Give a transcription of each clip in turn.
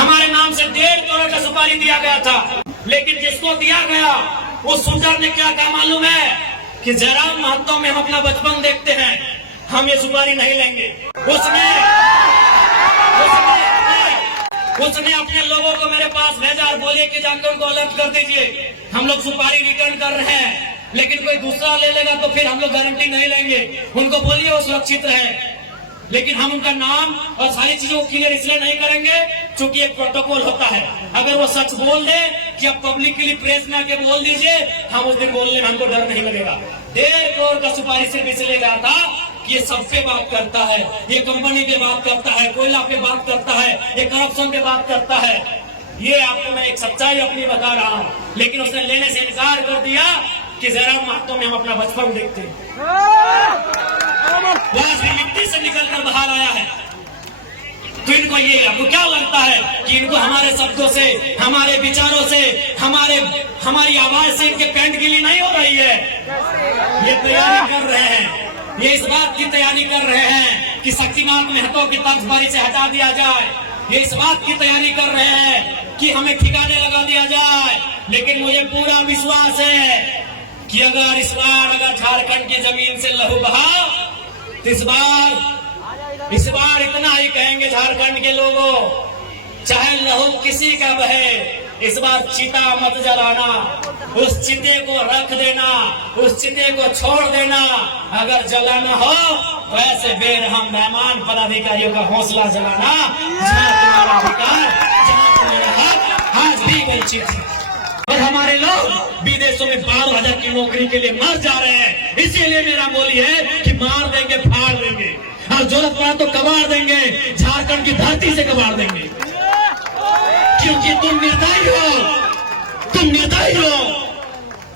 हमारे नाम से 1.5 करोड़ का सुपारी दिया गया था, लेकिन जिसको दिया गया उस शूटर ने क्या कहा मालूम है कि जयराम महतो में हम अपना बचपन देखते हैं, हम ये सुपारी नहीं लेंगे। उसने अपने लोगों को मेरे पास भेजा और बोले कि जाकर उनको अलर्ट कर दीजिए, हम लोग सुपारी रिटर्न कर रहे हैं, लेकिन कोई दूसरा ले लेगा तो फिर हम लोग गारंटी नहीं लेंगे। उनको बोलिए वो सुरक्षित रहे, लेकिन हम उनका नाम और सारी चीजों को क्लियर इसलिए नहीं करेंगे क्योंकि एक प्रोटोकॉल होता है। अगर वो सच बोल दे कि अब पब्लिकली प्रेस में आके बोल दीजिए, हम उस दिन बोलने में हमको डर नहीं लगेगा। 1.5 करोड़ का सुपारी सिर्फ इसलिए गया था कि ये सब पे बात करता है, ये कंपनी पे बात करता है, कोयला पे बात करता है, ये करप्शन पे बात करता है। ये आपको मैं एक सच्चाई अपनी बता रहा हूँ, लेकिन उसने लेने से इनकार कर दिया कि जयराम महतो में हम अपना बचपन देखते हैं। मिट्टी से निकलकर बाहर आया है, तो इनको ये आपको क्या लगता है कि इनको हमारे शब्दों से, हमारे विचारों से, हमारी आवाज से इनके पैंट गिली नहीं हो रही है। ये तैयारी कर रहे हैं, ये इस बात की तैयारी कर रहे हैं कि शक्तिनाथ महतो की तख्तबारी से हटा दिया जाए, ये इस बात की तैयारी कर रहे हैं कि हमें ठिकाने लगा दिया जाए। लेकिन मुझे पूरा विश्वास है कि अगर इस बार झारखंड की जमीन से लहू बहा तो इस बार इतना ही कहेंगे झारखंड के लोगों, चाहे लहू किसी का बहे, इस बार चिता मत जलाना, उस चिते को रख देना, उस चिते को छोड़ देना। अगर जलाना हो तो ऐसे बेरहम मेहमान पदाधिकारियों का हौसला जलाना, जहाँ तुम्हारा अधिकार, जहाँ तुम्हारा हक आज भी वंचित है। और हमारे लोग विदेशों में 12,000 की नौकरी के लिए मर जा रहे हैं। इसीलिए मेरा बोली है कि मार देंगे, फाड़ देंगे, और जरूरत पड़ा तो कबाड़ देंगे, झारखंड की धरती से कबाड़ देंगे, क्योंकि तुम निर्दयी हो,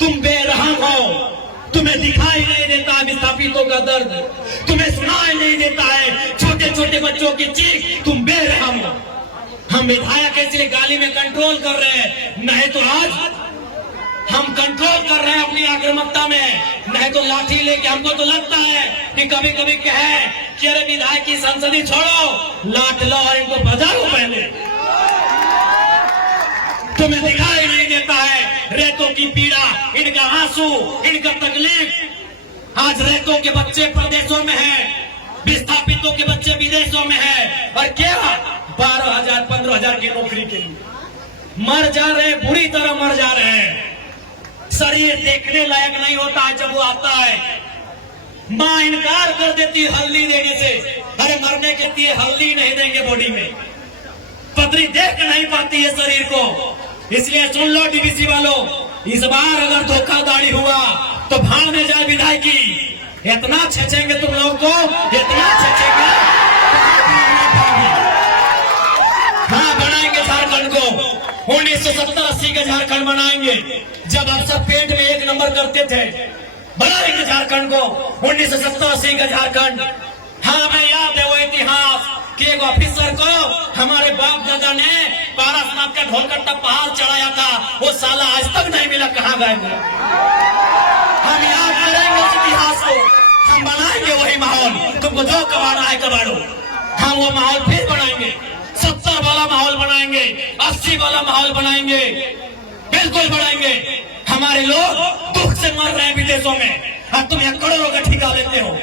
तुम बेरहम हो, तुम्हें दिखाई नहीं देता विस्थापितों का दर्द, तुम्हें सुनाई नहीं देता है छोटे छोटे बच्चों की चीख, तुम बेरहम हो। हम विधायक इसलिए गाली में कंट्रोल कर रहे हैं, नहीं तो आज हम कंट्रोल कर रहे हैं अपनी आक्रामकता में, नहीं तो लाठी लेके हमको तो लगता है कि कभी कभी कहे कि अरे विधायक की संसदी छोड़ो, लाठ लो और इनको बजाओ पहले। तुम्हें दिखाई नहीं देता है रेतों की पीड़ा, इनका आंसू, इनका तकलीफ। आज रेतों के बच्चे प्रदेशों में हैं, विस्थापितों के बच्चे विदेशों में हैं, और क्या 12,000 15,000 की नौकरी के लिए मर जा रहे हैं, बुरी तरह मर जा रहे हैं। शरीर देखने लायक नहीं होता है जब वो आता है। माँ इनकार कर देती है हल्दी देने से, अरे मरने के लिए हल्दी नहीं देंगे बॉडी में, पतरी देख नहीं पाती है शरीर को। इसलिए सुन लो डीवीसी वालों, इस बार अगर धोखाधड़ी हुआ तो भाड़ में जाए विधायकी, इतना छेचेंगे तुम लोग को, इतना छेचेंगे। हाँ, बनाएंगे झारखंड को 1970-80 के झारखंड बनाएंगे, जब अफसर पेट में 1 नंबर करते थे। बनाएंगे झारखंड को 1970-80 का झारखंड। हाँ, हमें याद है वो इतिहास कि एक ऑफिसर को हमारे बाप दादा ने पारसनाथ का ढोलकट्टा पहाड़ चढ़ाया था, वो साला आज तक नहीं मिला, कहाँ गए? हम याद करेंगे उस इतिहास को, हम बनाएंगे वही माहौल। तुमको जो कबाड़ा है कबाड़ो, हम वो माहौल फिर बनाएंगे, 70 वाला माहौल बनाएंगे, 80 वाला माहौल बनाएंगे, बिल्कुल बनाएंगे। हमारे लोग दुख से मर रहे हैं विदेशों में, और तुम यहाँ करोड़ों का ठिका लेते हो।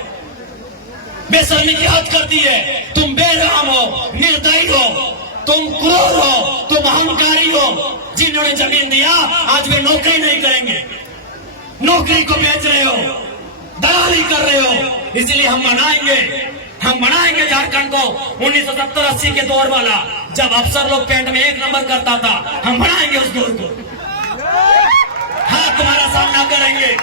बेशर्मी की हद करती है, तुम बेरहम हो, निर्दयी हो, तुम क्रूर हो, तुम अहंकारी हो। जिन्होंने जमीन दिया आज वे नौकरी नहीं करेंगे, नौकरी को बेच रहे हो, दलाली कर रहे हो। इसलिए हम बनाएंगे झारखंड को 1970-80 के दौर वाला, जब अफसर लोग पेंट में 1 नंबर करता था। हम बनाएंगे उस दौर को। हाँ, तुम्हारा सामना करेंगे,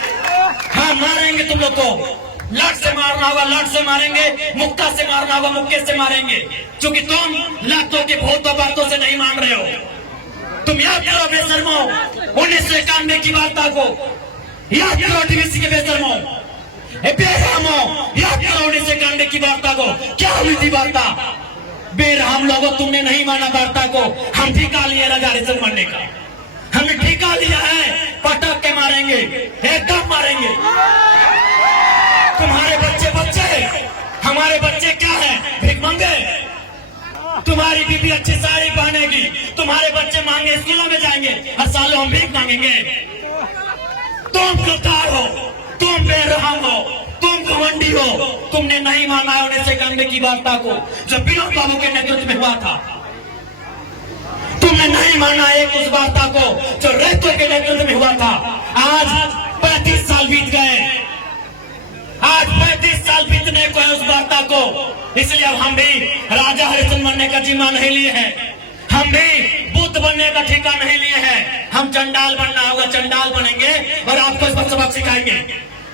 हाँ, मारेंगे तुम लोग को। लट से मारना होगा लट से मारेंगे, मुक्का से मारना होगा मुक्के से मारेंगे, क्योंकि तुम लातों के भूतों बातों से नहीं मान रहे हो। तुम याद करो बेशर्मो 1991 की वार्ता को, याद करो डीवीसी के बेशर्मो, बेरहमो, याद करो 1991 की वार्ता को। क्या हुई थी वार्ता? बेरहम लोगों, तुमने नहीं माना वार्ता को। हम ठिका लिए राजा रिजन मारने का, हमने ठिका लिया है, पटक के मारेंगे, एकदम मारेंगे। तुम्हारे बच्चे हमारे बच्चे क्या है? भिख मंगे। तुम्हारी बीबी अच्छी साड़ी पहनेगी, तुम्हारे बच्चे मांगे स्कूलों में जाएंगे, हर साल हम भीख मांगेंगे। तुम गद्दार हो, तुम बेरहम हो, तुम घमंडी हो। तुमने नहीं माना है 1991 की वार्ता को जो विनोद बाबू के नेतृत्व में हुआ था। तुमने नहीं माना एक उस वार्ता को जो रेतो के नेतृत्व में हुआ था। आज 35 साल बीत गए, आज 35 साल बीतने को है उस वार्ता को। इसलिए अब हम भी राजा हरिश्चंद्र बनने का जिम्मा नहीं लिए हैं, हम भी बुद्ध बनने का ठेका नहीं लिए हैं। हम चंडाल बनना होगा, चंडाल बनेंगे और आपको इस पर सबक सिखाएंगे।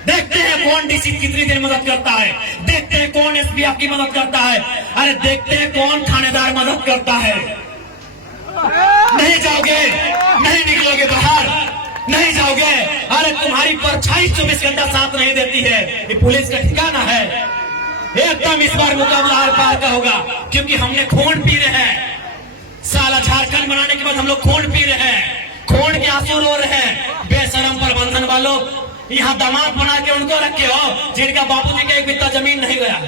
देखते हैं कौन डीसी कितनी देर मदद करता है, देखते हैं कौन एसपी आपकी मदद करता है, अरे देखते हैं कौन थानेदार मदद करता है। नहीं जाओगे, नहीं निकलोगे बाहर, नहीं जाओगे। अरे तुम्हारी परछाई 24 घंटा साथ नहीं देती है, ये पुलिस का ठिकाना है। एकदम इस बार मुकाबला आर पार का होगा, क्योंकि हमने खून पी रहे हैं। साला झारखंड बनाने के बाद हम लोग खून पी रहे हैं, खून के आंसू रो रहे हैं। बेशरम प्रबंधन वालों, यहाँ दामाद बना के उनको रखे हो जिनका बापूजी का एक बित्ता जमीन नहीं गया।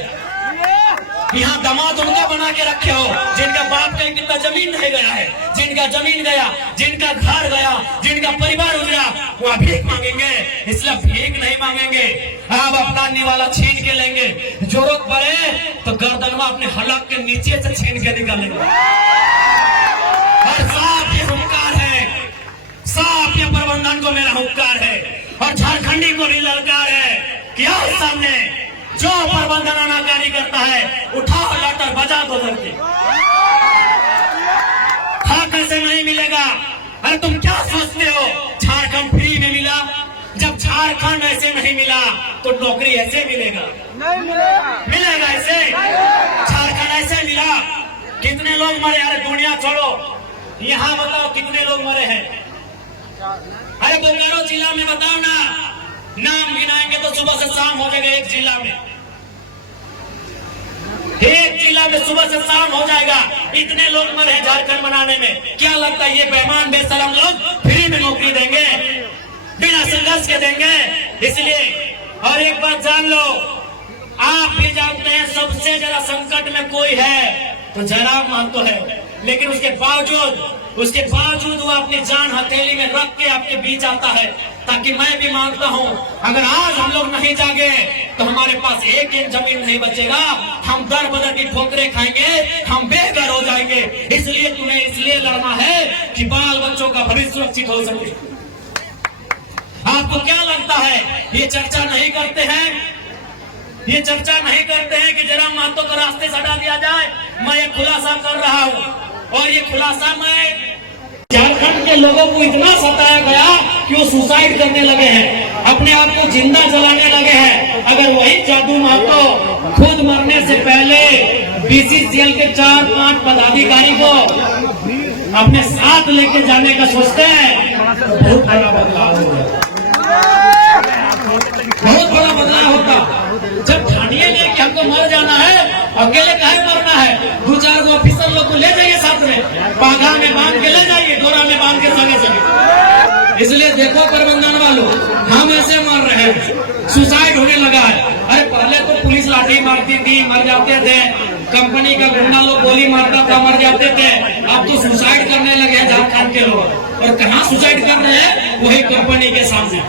यहाँ दामाद उनका बना के रखे हो जिनका बाप का एक बित्ता जमीन नहीं गया है। जिनका जमीन गया, जिनका घर गया, जिनका परिवार उजड़ा, वो भीख मांगेंगे। इसलिए भीख नहीं मांगेंगे, अब अपना निवाला छीन के लेंगे। जोरों पड़े तो गर्दनवा अपने हलक के नीचे से छीन के निकालेंगे। और साफ ये हुंकार है, साफ ये प्रबंधन को मेरा हुंकार है और झारखंडी को भी ललकार है कि आओ सामने, जो प्रबंधन आनाकानी करता है उठाओ लटर बजा दो करके। हाँ, कैसे नहीं मिलेगा? अरे तुम क्या सोचते हो झारखंड फ्री में मिला? जब झारखंड ऐसे नहीं मिला तो नौकरी ऐसे मिलेगा? नहीं मिलेगा। मिलेगा ऐसे? झारखंड ऐसे मिला? कितने लोग मरे? अरे दुनिया छोड़ो, यहाँ बताओ कितने लोग मरे हैं? अरे बोकारो जिला में बताओ ना, नाम गिनाएंगे तो सुबह से शाम हो जाएगा। एक जिला में, एक जिला में सुबह से शाम हो जाएगा। इतने लोग मरे हैं झारखंड बनाने में। क्या लगता है ये बेईमान बेशरम लोग फ्री में नौकरी देंगे, बिना संघर्ष के देंगे? इसलिए और एक बात जान लो, आप भी जानते हैं सबसे ज्यादा संकट में कोई है तो जयराम महतो है, लेकिन उसके बावजूद वो अपनी जान हथेली में रख के आपके बीच आता है। ताकि मैं भी मांगता हूँ, अगर आज हम लोग नहीं जागे तो हमारे पास एक जमीन नहीं बचेगा, हम दर बदर की ठोकरें खाएंगे, हम बेघर हो जाएंगे। इसलिए तुम्हें इसलिए लड़ना है कि बाल बच्चों का भविष्य सुरक्षित हो सके। आपको क्या लगता है ये चर्चा नहीं करते हैं? ये चर्चा नहीं करते हैं कि जयराम महतो को रास्ते से हटा दिया जाए? मैं ये खुलासा कर रहा हूँ और ये खुलासा मैं झारखंड के लोगों को इतना सताया गया कि वो सुसाइड करने लगे हैं, अपने आप को जिंदा जलाने लगे हैं। अगर वही जादू महतो खुद मरने से पहले बीसीसीएल के 4-5 पदाधिकारी को अपने साथ लेके जाने का सोचते हैं, बहुत बड़ा बदलाव होगा, बहुत बड़ा बदलाव होगा। जब ठानिए ले कि हमको मर जाना है, अकेले काहे मरना है? 2-4 गो ऑफिसर लोग को ले जाइए साथ में, पाघा में बांध के ले जाइए, डोरा में बांध के संगे। इसलिए देखो प्रबंधन वालों, हम ऐसे मर रहे हैं, सुसाइड होने लगा है। अरे पहले तो पुलिस लाठी मारती थी, मर जाते थे, कंपनी का गुंडा लोग गोली मारता था, मर जाते थे। अब तो सुसाइड करने लगे हैं झारखंड के लोग। और कहाँ सुसाइड कर रहे हैं? वही कंपनी के सामने।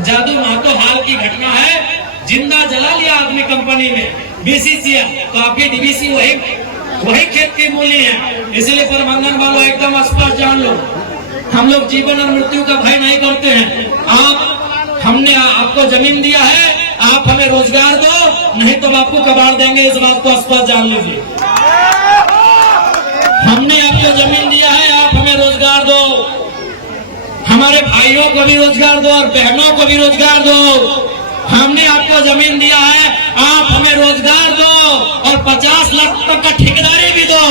जादू महतो हाल की घटना है, जिंदा जला लिया आदमी कंपनी में। बीसीसीएल तो आपकी डीबीसी वही खेत की मूली है। इसलिए प्रबंधन वालों एकदम स्पष्ट जान लो, हम लोग जीवन और मृत्यु का भय नहीं करते हैं। हमने आपको जमीन दिया है, आप हमें रोजगार दो, नहीं तो बापू कबाड़ देंगे, इस बात को स्पष्ट जान लीजिए। हमने आपको जमीन दिया है, आप हमें रोजगार दो, हमारे भाइयों को भी रोजगार दो और बहनों को भी रोजगार दो। हमने आपको जमीन दिया है, आप हमें रोजगार दो और 50 लाख तक का ठेकेदारी भी दो,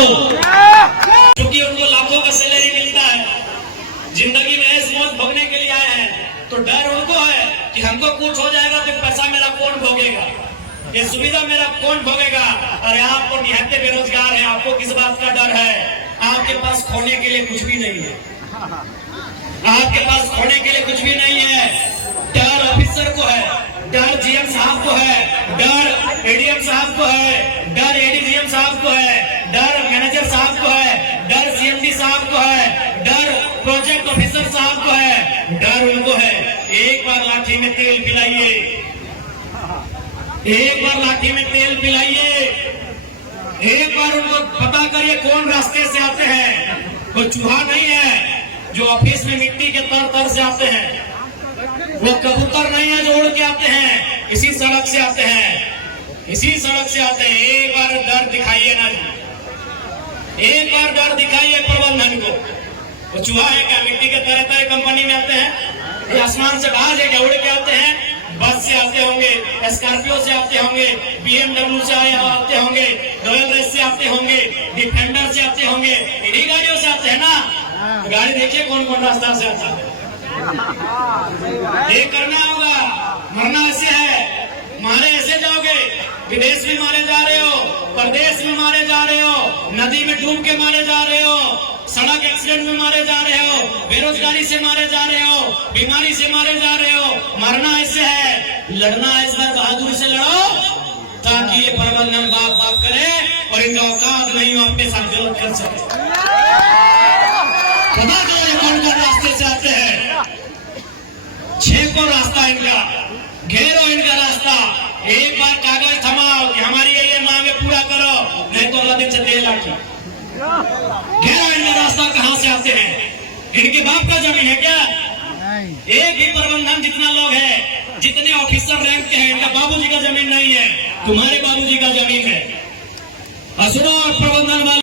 क्योंकि उनको लाखों का सैलरी मिलता है। जिंदगी में ऐश मौज भोगने के लिए आए हैं, तो डर उनको है कि हमको कुछ हो जाएगा तो पैसा मेरा कौन भोगेगा, ये सुविधा मेरा कौन भोगेगा। अरे आपको निहत्ते बेरोजगार है, आपको किस बात का डर है? आपके पास खोने के लिए कुछ भी नहीं है, आपके पास खोने के लिए कुछ भी नहीं है। डर ऑफिसर को है, डर जीएम साहब को है, डर एडीएम साहब को है, डर एडीजीएम साहब को है, डर मैनेजर साहब को है, डर सीएमडी साहब को है, डर प्रोजेक्ट ऑफिसर साहब को है, डर उनको है। एक बार लाठी में तेल पिलाइए, एक बार लाठी में तेल पिलाइए, एक बार उनको पता करिए कौन रास्ते से आते हैं। वो चूहा नहीं है जो ऑफिस में मिट्टी के तर तर से आते हैं, वो कबूतर नहीं है जो उड़ के आते हैं, इसी सड़क से आते हैं, इसी सड़क से आते हैं। एक बार डर दिखाइए ना जी, एक बार डर दिखाइए प्रबंधन को। वो चूहा है क्या? मिट्टी के तरह तरह कंपनी में आते हैं, ये आसमान से बाहर है क्या? उड़ के आते हैं, बस से आते होंगे, स्कॉर्पियो से आते होंगे, BMW से आते होंगे, रॉयल रेस से आते होंगे, डिफेंडर से आते होंगे, इन्हीं गाड़ियों से आते हैं ना। गाड़ी देखिए कौन कौन रास्ता से आता है। ये करना होगा, मरना ऐसे है, मारे ऐसे जाओगे, विदेश में मारे जा रहे हो, प्रदेश में मारे जा रहे हो, नदी में डूब के मारे जा रहे हो, सड़क एक्सीडेंट में मारे जा रहे हो, बेरोजगारी से मारे जा रहे हो, बीमारी से मारे जा रहे हो। मरना ऐसे है, लड़ना इस बार बहादुरी से लड़ो ताकि ये प्रबंधन बाप बाप करे और इनका औकात नहीं हो अपने साथ गलत कर सके। पता चले कौन कौन रास्ते से आते हैं, छेको रास्ता इनका, घेरो इनका रास्ता। एक बार कागज थमाओ कि हमारी ये मांगे पूरा करो, नहीं तो अगला दिन से तेल लाठी। घेरो इनका रास्ता। कहां से आते हैं? इनके बाप का जमीन है क्या? एक ही प्रबंधन जितना लोग है, जितने ऑफिसर रैंक के हैं, इनका बाबूजी का जमीन नहीं है, तुम्हारे बाबूजी का जमीन है। असुरो प्रबंधन वाले